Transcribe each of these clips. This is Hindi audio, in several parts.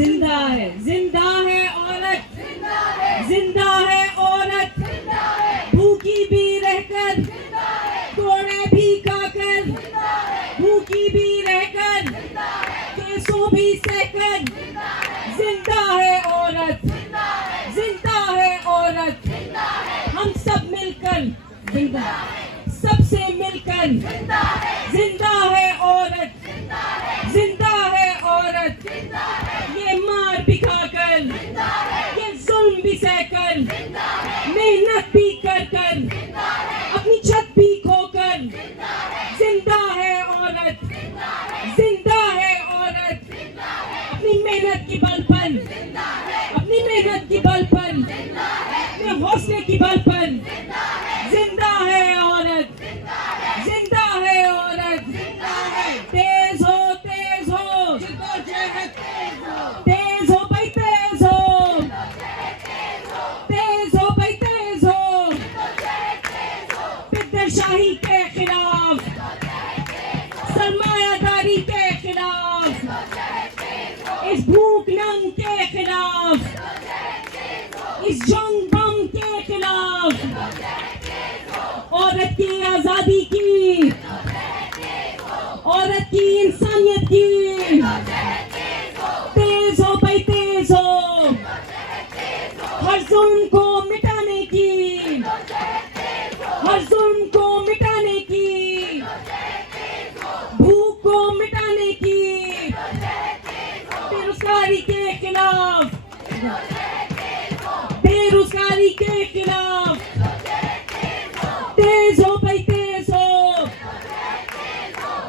जिंदा है औरत, जिंदा है औरत, भूखी भी रहकर, कोड़े भी खाकर, भूखी भी रहकर, केसों भी सहकर, जिंदा है औरत, जिंदा है औरत, हम सब मिलकर, जिंदा, सबसे मिलकर, जिंदा है औरत, जिंदा है औरत, ये मार भी खाकर, ये जुल्म भी सहकर, मेहनत भी कर कर, अपनी छत भी खोकर, जिंदा है औरत, जिंदा है औरत, अपनी मेहनत की बल पर, अपनी मेहनत की बल पर, अपने हौसले की बल पर, जिंदा है औरत, जिंदा है औरत, तेज हो तेज हो, तेज हो भाई तेज हो, तेज हो भाई तेज हो, पितरशाही के खिलाफ, सरमायादारी के खिलाफ, इस भूख नंग के खिलाफ, इस जंग बम के खिलाफ, औरत की आजादी की, औरत की इंसानियत की, तेज हो भाई तेज हो, हर जुल्म को मिटाने की, हर जुल्म को मिटाने की, भूख को मिटाने की, बेरोजगारी के खिलाफ, बेरोजगारी के खिलाफ, तेज हो भाई तेज हो,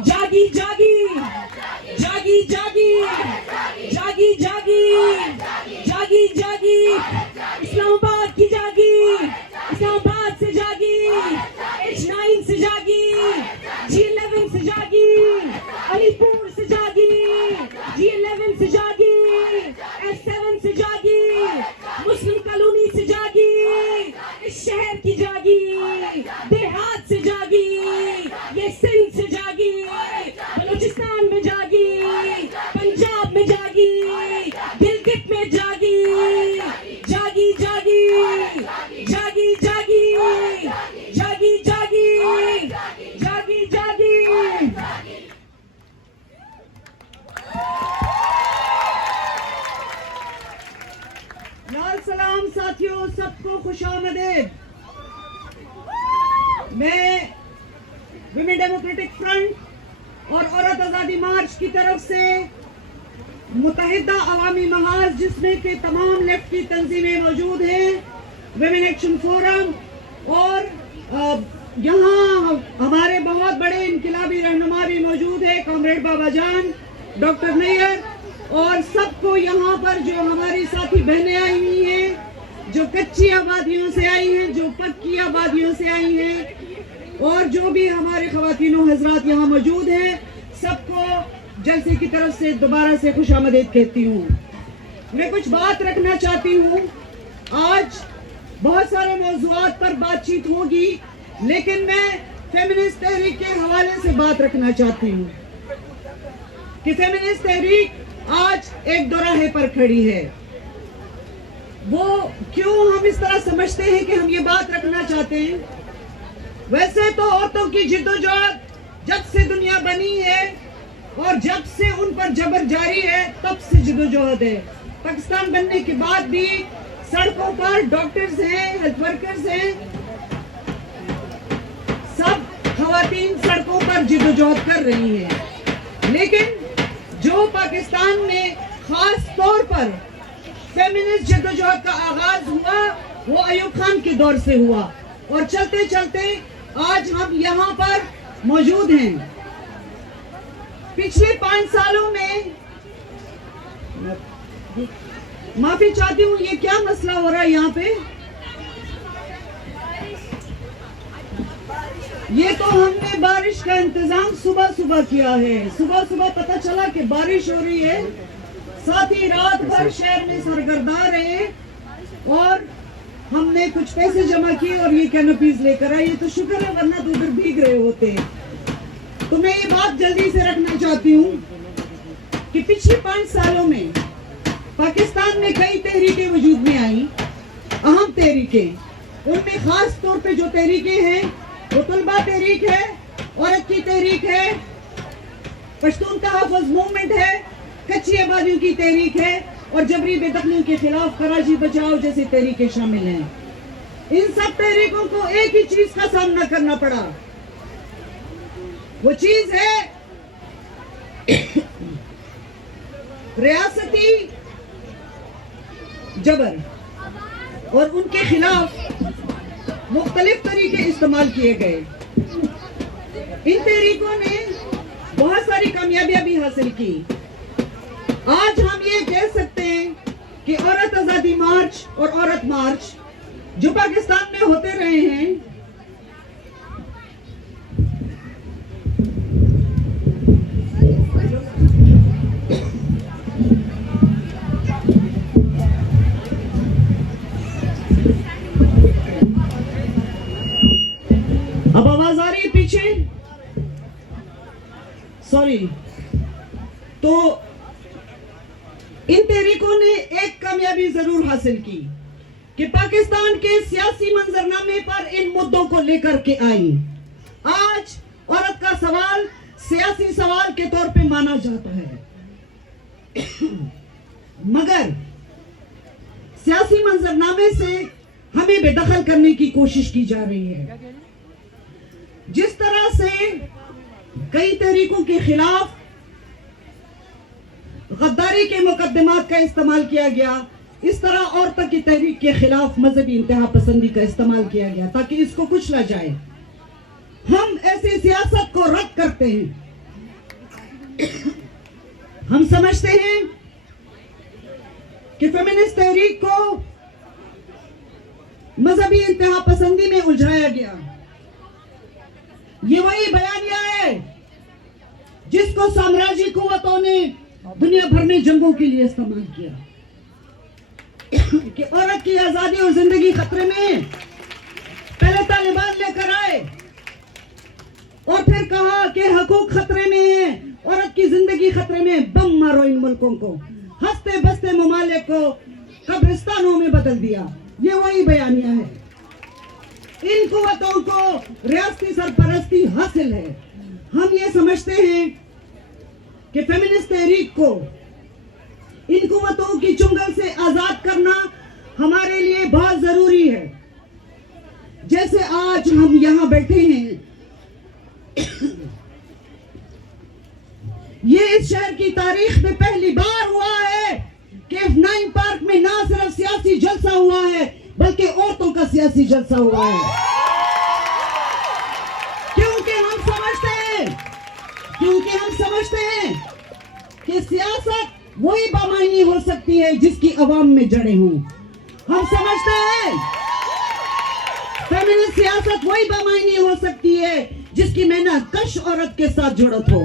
जागी जागी, जागी जागी, जागी जागी, जागी जागी, इस्लामाबाद की जागी, इस्लामाबाद से जागी, H9 से जागी, G11 से जागी, अलीपुर से जागी, G11 से जागी, F7 से जागी, मुस्लिम कॉलोनी से जागी, इस शहर की जागी, देहात से जागी, ये सिंध से जागी, बलूचिस्तान में जागी, पंजाब में जागी, गिलगित में जागी, जागी जागी, जागी जागी, जागी जागी, जागी जागी। लाल सलाम साथियों, सबको खुशामदीद। मैं विमेन डेमोक्रेटिक फ्रंट और औरत आज़ादी मार्च की तरफ से मुत्तहिदा अवामी महाज, जिसमें के तमाम लेफ्ट की तंजीमें मौजूद हैं, विमेन एक्शन फोरम, और यहाँ हमारे बहुत बड़े इनकिलाबी रहनुमा भी मौजूद है, कॉमरेड बाबा जान, डॉक्टर नैयर, और सबको यहाँ पर जो हमारी साथी बहनें आई हुई हैं, जो कच्ची आबादियों से आई हैं, जो पक्की आबादियों से आई हैं, और जो भी हमारे ख़वातीनो हजरात यहाँ मौजूद हैं, सबको जलसे की तरफ से दोबारा से खुशामदीद कहती हूँ। मैं कुछ बात रखना चाहती हूँ। आज बहुत सारे मौज़ूआत पर बातचीत होगी, लेकिन मैं फेमिनिस्ट तहरीक के हवाले से बात रखना चाहती हूँ कि फेमिनिस्ट तहरीक आज एक दोराहे पर खड़ी है। वो क्यों हम इस तरह समझते हैं कि हम ये बात रखना चाहते हैं? वैसे तो औरतों की जिद्दोजहद जब से दुनिया बनी है और जब से उन पर जबर जारी है, तब से जिद्दोजहद है। पाकिस्तान बनने के बाद भी सड़कों पर डॉक्टर्स हैं, हेल्थ वर्कर्स हैं, सब खवातीन सड़कों पर जिद्दोजहद कर रही हैं। लेकिन जो पाकिस्तान में खास तौर पर फेमिनिस्ट जद्दोजहद का आगाज हुआ, वो अयूब खान के दौर से हुआ, और चलते चलते आज हम यहाँ पर मौजूद हैं। पिछले 5 सालों में, माफी चाहती हूँ, ये क्या मसला हो रहा है यहाँ पे? ये तो हमने बारिश का इंतजाम सुबह सुबह किया है। सुबह सुबह पता चला कि बारिश हो रही है, साथ ही रात भर शहर में सरगर्दा रहे और हमने कुछ पैसे जमा किए और ये कैनोपीज लेकर आए। ये तो शुक्र है, वरना तो उधर भीग रहे होते। तो मैं ये बात जल्दी से रखना चाहती हूँ कि पिछले 5 सालों में पाकिस्तान में कई तहरीकें वजूद में आई, अहम तहरीकें। उनमें खास तौर पे जो तहरीकें हैं वो तलबा तहरीक है, औरत की तहरीक है, पश्तून तहफ़्फ़ुज़ मूवमेंट है, कच्ची आबादियों की तहरीक है और जबरी बेदखलियों के खिलाफ कराची बचाओ जैसी तहरीकें शामिल हैं। इन सब तहरीकों को एक ही चीज का सामना करना पड़ा, वो चीज है रियासती जबर और उनके खिलाफ मुख्तलिफ तरीके इस्तेमाल किए गए। इन तहरीकों ने बहुत सारी कामयाबियां भी हासिल की। आज हम ये कह सकते हैं कि औरत आजादी मार्च और औरत मार्च जो पाकिस्तान में होते रहे हैं, अब आवाज आ रही है पीछे, सॉरी। तो इन तहरीकों ने एक कामयाबी जरूर हासिल की कि पाकिस्तान के सियासी मंजरनामे पर इन मुद्दों को लेकर के आई। आज औरत का सवाल सियासी सवाल के तौर पे माना जाता है, मगर सियासी मंजरनामे से हमें बेदखल करने की कोशिश की जा रही है। जिस तरह से कई तहरीकों के खिलाफ गद्दारी के मुकदमात का इस्तेमाल किया गया, इस तरह औरतों की तहरीक के खिलाफ मजहबी इंतहा पसंदी का इस्तेमाल किया गया ताकि इसको कुचला जाए। हम ऐसी सियासत को रद्द करते हैं। हम समझते हैं कि फेमिनिस्ट तहरीक को मजहबी इंतहा पसंदी में उलझाया गया। ये वही बयानिया है जिसको साम्राज्यी कुव्वतों ने दुनिया भर में जंगों के लिए इस्तेमाल किया कि औरत की आजादी और जिंदगी खतरे में। पहले तालिबान लेकर आए और फिर कहा कि हकूक खतरे में है, औरत की जिंदगी खतरे में, बम मारो इन मुल्कों को। हंसते बसते ममालिक को कब्रिस्तानों में बदल दिया। ये वही बयानिया है। इन कुव्वतों को रियासती सरपरस्ती हासिल है। हम ये समझते हैं कि फेमिनिस्ट तहरीक को इन कुव्वतों की चुंगल से आजाद करना हमारे लिए बहुत जरूरी है। जैसे आज हम यहां बैठे हैं, ये इस शहर की तारीख में पहली बार हुआ है कि F9 पार्क में ना सिर्फ सियासी जलसा हुआ है बल्कि औरतों का सियासी जलसा हुआ है। क्योंकि हम समझते हैं कि सियासत वही बामायनी हो सकती है जिसकी अवाम में जड़ें हों। हम समझते हैं फेमिनिस्ट सियासत वही बामायनी हो सकती है जिसकी मेहनत कश औरत के साथ जुड़त हो।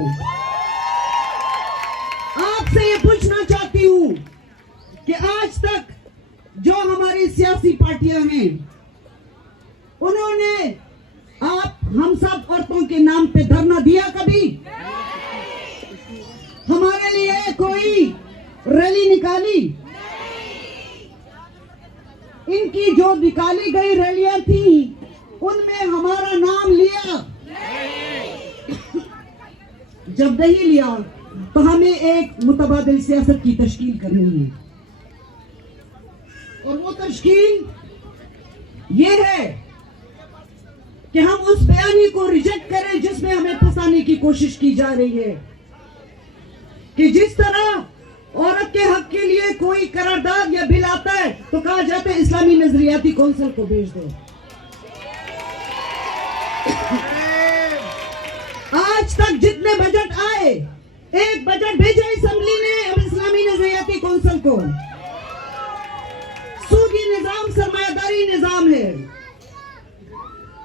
आपसे ये पूछना चाहती हूं कि आज तक जो हमारी सियासी पार्टियां हैं, उन्होंने हम सब औरतों के नाम पे धरना दिया कभी? हमारे लिए कोई रैली निकाली? इनकी जो निकाली गई रैलियां थी उनमें हमारा नाम लिया? जब नहीं लिया तो हमें एक मुतबादिल सियासत की तश्कील करनी है और वो तश्कील ये है कि हम उस बयानी को रिजेक्ट करें जिसमें हमें फंसाने की कोशिश की जा रही है कि जिस तरह औरत के हक के लिए कोई करारदाद या बिल आता है तो कहा जाता है इस्लामी नजरियाती कौंसिल को भेज दो। आज तक जितने बजट आए, एक बजट भेजा असेंबली ने अब इस्लामी नजरियाती कौंसिल को। सूदी निजाम सरमायादारी निजाम है,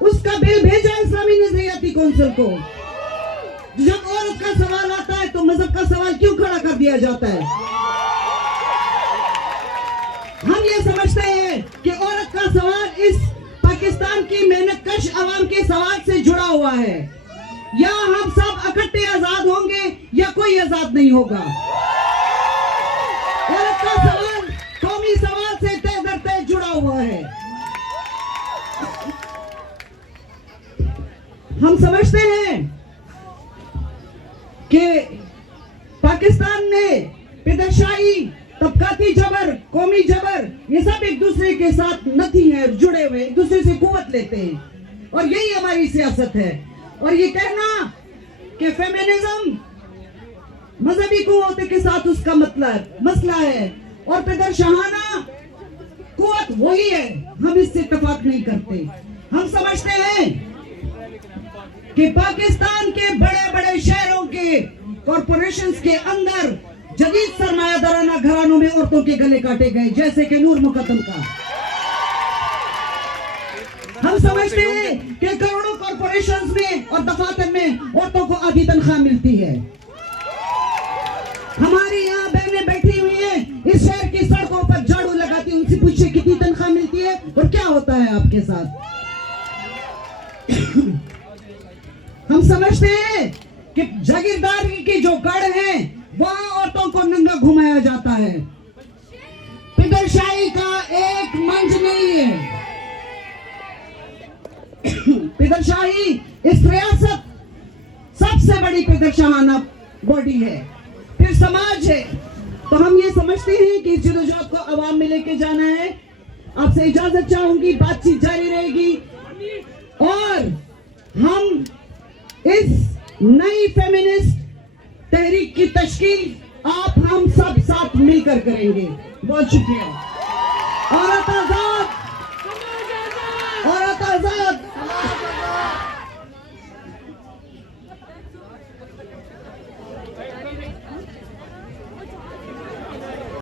उसका बिल भेजा इस्लामी नजरियाती कौंसिल को। जब औरत का सवाल आता है तो मजहब का सवाल क्यों खड़ा कर दिया जाता है? हम ये समझते हैं कि औरत का सवाल इस पाकिस्तान की मेहनत कश अवाम के सवाल से जुड़ा हुआ है। या हम सब इकट्ठे आजाद होंगे या कोई आजाद नहीं होगा। औरत का सवाल हम समझते हैं कि पाकिस्तान में पिदरशाही, तबकाती जबर, कौमी जबर, ये सब एक दूसरे के साथ नथी है, जुड़े हुए, एक दूसरे से कुव्वत लेते हैं और यही हमारी सियासत है। और ये कहना कि फेमिनिज्म मजहबी कुव्वत के साथ उसका मसला है और पिदरशाहाना कुव्वत वही है, हम इससे इत्तेफाक नहीं करते। हम समझते हैं कि पाकिस्तान के बड़े बड़े शहरों के कॉरपोरेशंस के अंदर जदीद सरमायादाराना घरानों में औरतों के गले काटे गए, जैसे कि नूर मुकद्दम का। हम समझते हैं कि करोड़ों कॉरपोरेशंस में और दफातर में औरतों को आधी तनख्वाह मिलती है। हमारी यहाँ बहनें बैठी हुई हैं, इस शहर की सड़कों पर झाड़ू लगाती, उनसे पूछिए कितनी तनख्वाह मिलती है और क्या होता है आपके साथ। हम समझते हैं कि जागीरदारी की जो गढ़ है वहां औरतों को नंगा घुमाया जाता है। पिदरशाही का एक मंच नहीं है। पिदरशाही इस रियासत सबसे बड़ी पिदरशाहाना बॉडी है, फिर समाज है। तो हम ये समझते हैं कि इस जदोजहद को अवाम में लेके जाना है। आपसे इजाजत चाहूंगी, बातचीत जारी रहेगी और हम इस नई फेमिनिस्ट तहरीक की तश्कील आप हम सब साथ मिलकर करेंगे। बहुत शुक्रिया। औरत